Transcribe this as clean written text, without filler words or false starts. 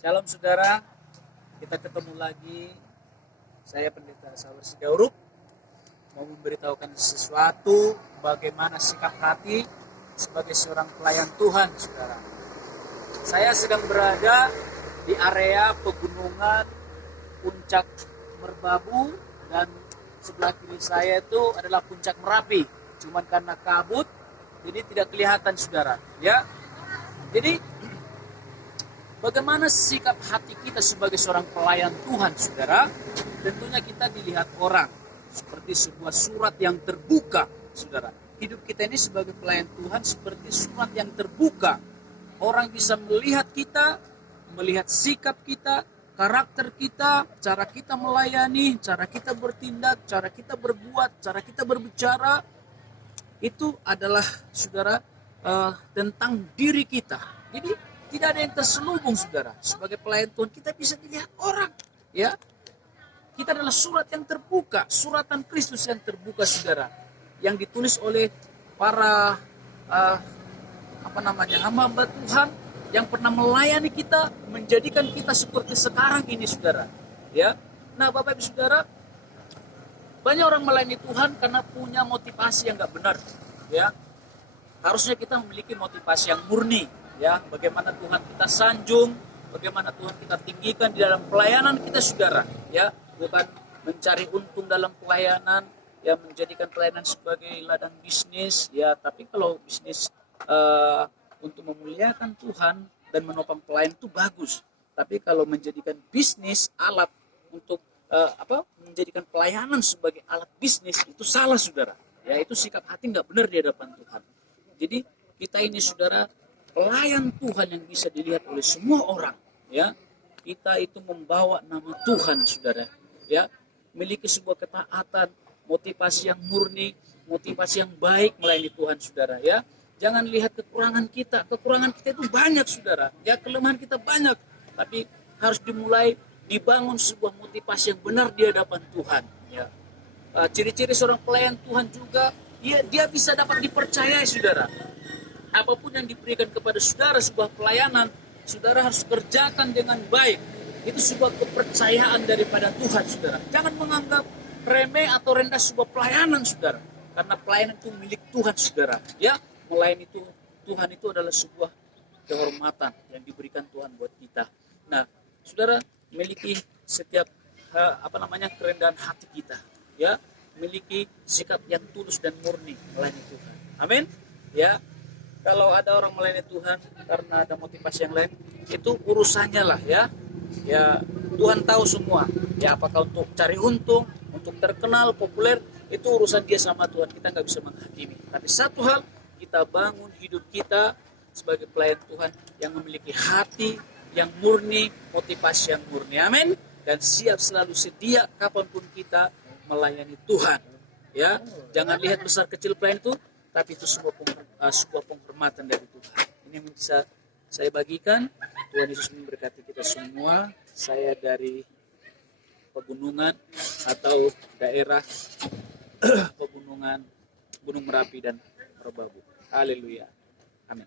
Shalom saudara, kita ketemu lagi. Saya Pendeta Sawer Sidauruk mau memberitahukan sesuatu bagaimana sikap hati sebagai seorang pelayan Tuhan, saudara. Saya sedang berada di area pegunungan Puncak Merbabu dan sebelah kiri saya itu adalah Puncak Merapi. Cuman karena kabut, jadi tidak kelihatan, saudara. Ya, jadi bagaimana sikap hati kita sebagai seorang pelayan Tuhan, saudara? Tentunya kita dilihat orang seperti sebuah surat yang terbuka, saudara. Hidup kita ini sebagai pelayan Tuhan seperti surat yang terbuka. Orang bisa melihat kita, melihat sikap kita, karakter kita, cara kita melayani, cara kita bertindak, cara kita berbuat, cara kita berbicara. Itu adalah, saudara, tentang diri kita. Jadi tidak ada yang terselubung, saudara. Sebagai pelayan Tuhan kita bisa dilihat orang, ya. Kita adalah surat yang terbuka, suratan Kristus yang terbuka, saudara, yang ditulis oleh para hamba-hamba Tuhan yang pernah melayani kita, menjadikan kita seperti sekarang ini, saudara. Ya. Nah, Bapak Ibu Saudara, banyak orang melayani Tuhan karena punya motivasi yang nggak benar, ya. Harusnya kita memiliki motivasi yang murni, ya. Bagaimana Tuhan kita sanjung, bagaimana Tuhan kita tinggikan di dalam pelayanan kita, saudara, ya. Bukan mencari untung dalam pelayanan, ya, menjadikan pelayanan sebagai ladang bisnis, ya. Tapi kalau bisnis untuk memuliakan Tuhan dan menopang pelayan itu bagus. Tapi kalau menjadikan bisnis alat untuk menjadikan pelayanan sebagai alat bisnis, itu salah, saudara. Ya, itu sikap hati nggak benar di hadapan Tuhan. Jadi kita ini, saudara, pelayan Tuhan yang bisa dilihat oleh semua orang, ya. Kita itu membawa nama Tuhan, saudara, ya. Memiliki sebuah ketaatan, motivasi yang murni, motivasi yang baik melayani Tuhan, saudara, ya. Jangan lihat kekurangan kita itu banyak, saudara, ya. Kelemahan kita banyak, tapi harus dimulai dibangun sebuah motivasi yang benar di hadapan Tuhan, ya. Ciri-ciri seorang pelayan Tuhan juga, dia bisa dapat dipercayai, saudara. Apapun yang diberikan kepada saudara, sebuah pelayanan, saudara harus kerjakan dengan baik. Itu sebuah kepercayaan daripada Tuhan, saudara. Jangan menganggap remeh atau rendah sebuah pelayanan, saudara. Karena pelayanan itu milik Tuhan, saudara. Ya, melayani Tuhan itu adalah sebuah kehormatan yang diberikan Tuhan buat kita. Nah, saudara, memiliki setiap kerendahan hati kita, ya, memiliki sikap yang tulus dan murni melayani Tuhan. Amin. Ya, kalau ada orang melayani Tuhan karena ada motivasi yang lain, itu urusannya lah, ya. Ya, Tuhan tahu semua. Ya, apakah untuk cari untung, untuk terkenal, populer, itu urusan dia sama Tuhan. Kita nggak bisa menghakimi. Tapi satu hal, kita bangun hidup kita sebagai pelayan Tuhan yang memiliki hati yang murni, motivasi yang murni. Amin. Dan siap selalu sedia kapanpun kita melayani Tuhan. Ya, jangan lihat besar kecil pelayan itu, tapi itu sebuah penghormatan dari Tuhan. Ini yang bisa saya bagikan. Tuhan Yesus memberkati kita semua. Saya dari pegunungan atau daerah pegunungan Gunung Merapi dan Merbabu. Haleluya. Amin.